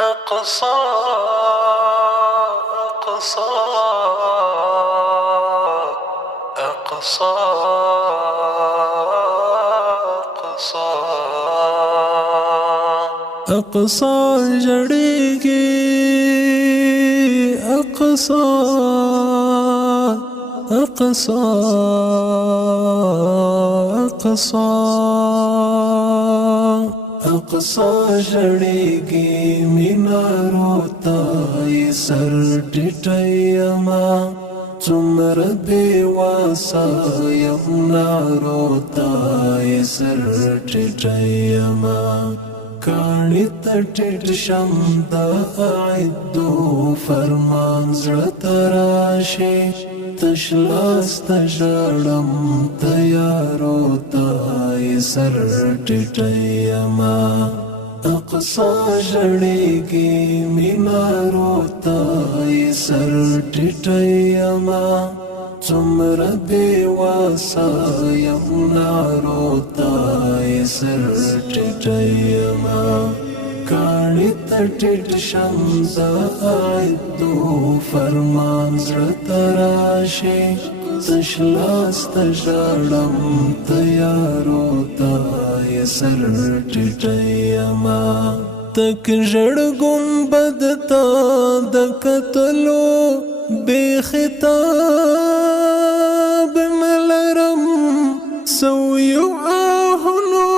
أقصى أقصى أقصى أقصى أقصى جڑیږي أقصى أقصى أقصى أقصى جڑیږي مینارو ته سر ټیټیما څومره بې واسه یم نارو ته سر ټیټیما کاڼي ته ټیټ شم د اعدو فرمان زړه ته راشي تش لاس ته ژړم تیارو ته سر ټیټیما أقصى جڑیږي مینارو ته سر ټیټیما څومره بې واسه یم نارو ته سر ټیټیما کاڼي ته ټیټ شم د اعدو فرمان زړه ته راشي تش لاس ته ژړم تیارو ته سر ټیټیما تک ژړ ګنبد ته د کتلو بې خطاب نه لرم سویو آهونو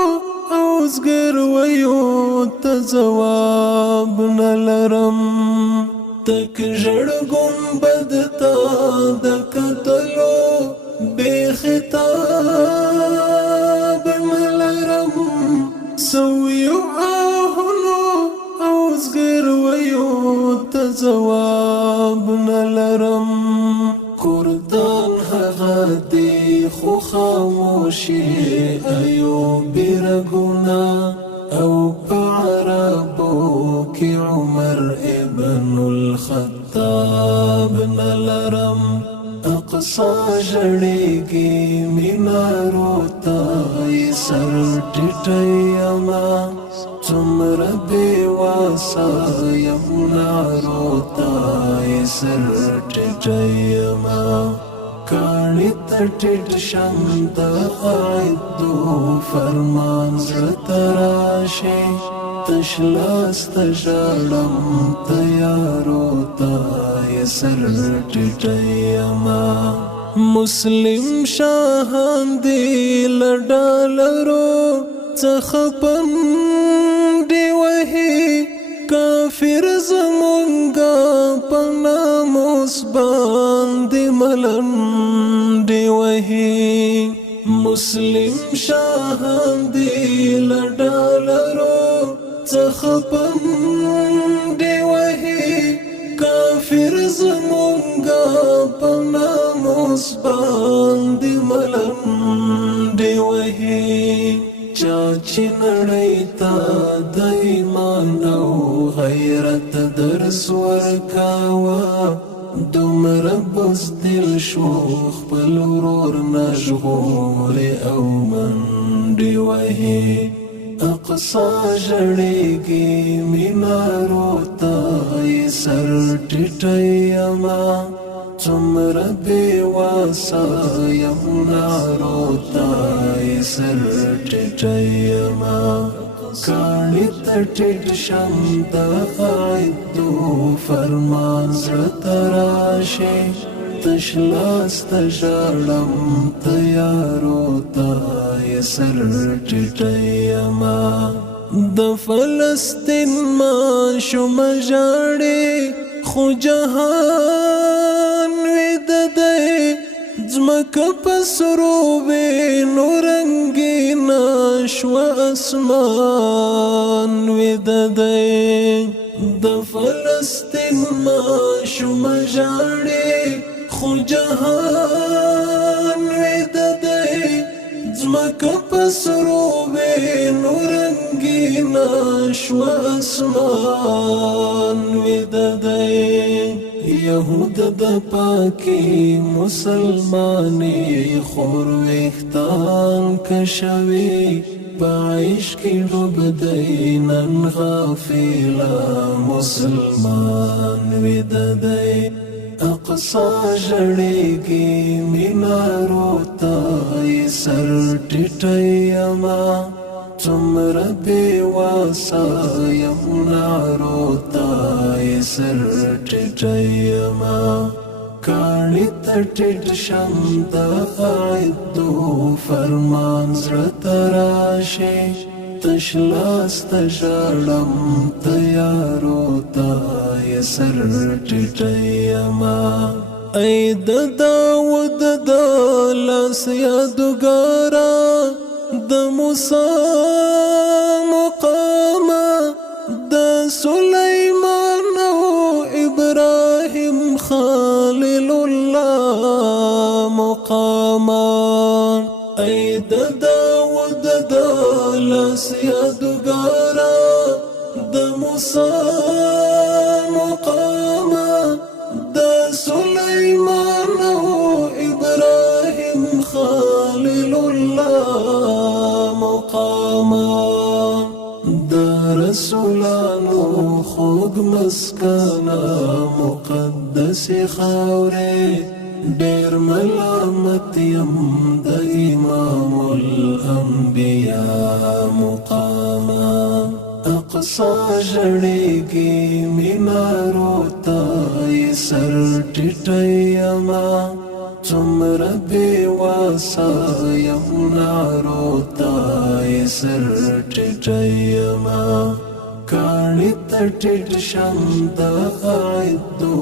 او زګرویو ته ځواب نه لرم تک ژړ ګنبد ته د کتلو بې خطاب نه لرم سویو آهونو او زګرویو ته ځواب نه لرم کردان هغه دی خو خاموشي ایو بیرګونا او په عربو کې عمر ابن الخطاب نه لرم أقصى جڑیږي مینارو ته سر ټیټیما څومره بې واسه یم نارو ته سر ټیټیما کاڼي ته ټیټ شم د اعدو فرمان زړه ته راشي تش لاس ته ژړم تیارو ته سر ټیټیما مسلم شاهان دی لډالرو څخه پنډې وهي کافر زمونږه په ناموس باندې ملنډې وهي مسلم شاهان دی لډالرو څخه پنډې وهي کافر زمونږه په ناموس باندې ملنډې وهي چا چې نړۍ ته د ایمان او غیرت درس ورکاوه دومره بزدل شو خپل ورور نه ژغوري او منډې وهي أقصى جڑیږي مینارو ته سر ټیټیما څومره بې واسه یم نارو ته سر ټیټیما کاڼي ته ټیټ شم د اعدو فرمان زړه ته راشي تش لاس ته ژړم تیارو ته سر ټیټیما د فلسطین ماشوم ژاړي خو جهان ویده دی ځمکه په سرو وینو رنګینه شوه اسمان ویده دی د فلسطین ماشوم ژاړي خو جهان ویده دی ځمکه په سرو وینو رنګینه شوه اسمان ویده دی یهود د پاکي مسلمانې خور ویښتان کشوي په عشق کې ډوب دی نن غافله مسلمان وددی اقصا جړېږي مینارو ته سر ټیټیما څومره بې واسه یم نارو ته سر ټیټیما کاڼي ته ټیټ شم د عیدو فرمان زړه ته راشي تش لاس ته ژاړم تیارو ته سر ټیټیما ای د داود د لاس یادګاره د موسی مقامه د سلیمان او ابراهیم خلیل الله مقامه ای د داود د لاس یادګاره د موسی مقامه د سلیمان او ابراهیم خلیل الله مقامه د رسولانو خوږ مسکنه مقدس خاورې ډېر ملامت یم د امام الانبیاء مقامه اقصا جړېږي مینارو ته سر ټیټیما څومره بې واسه یم نارو ته سر ټیټیما کاڼي ته ټیټ شم د عیدو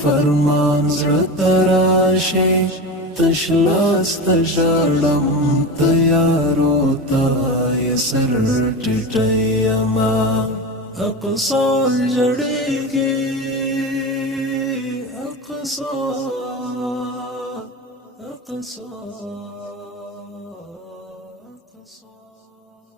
فرمان زړه ته راشي تش لاس ته ژاړم تیارو ته سر ټیټیما اقصا جړېږي اقصا